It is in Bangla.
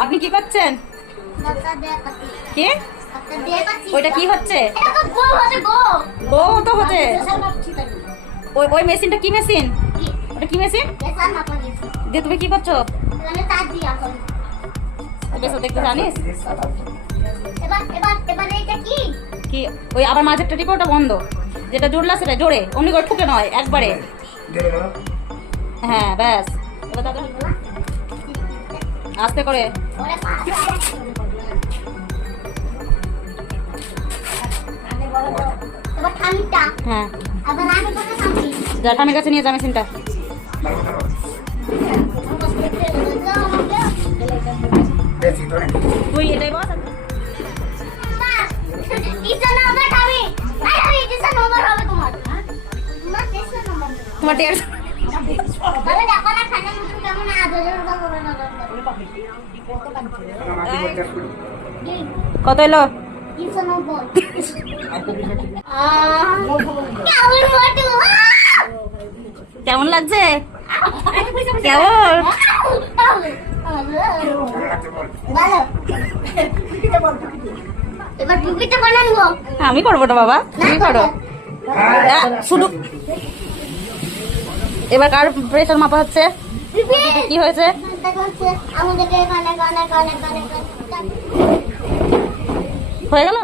আপনি কি করছেন? কি ওইটা কি হচ্ছে? গো তো হচ্ছে। ওই মেশিনটা কি মেশিন? ওটা কি মেশিন দিয়ে তুমি কি করছো? বেশ দেখতে জানিস কি? ওই আবার মাঝেরটা টিপে ওটা বন্ধ, যেটা জোড়লা সেটা জোরে, অমনি করে ঠুকে নয় একবারে। হ্যাঁ ব্যাস, আস্তে করে। হ্যাঁ যা ঠামির কাছে নিয়ে যা মেশিনটা। তুই এটাই বস। তোমার 150 কত এলো? কেমন লাগছে? কেমন? আমি করবো না বাবা, তুমি করো শুধু। এবার কার প্রেশার মাপা হচ্ছে? কি হয়েছে? হয়ে গেল।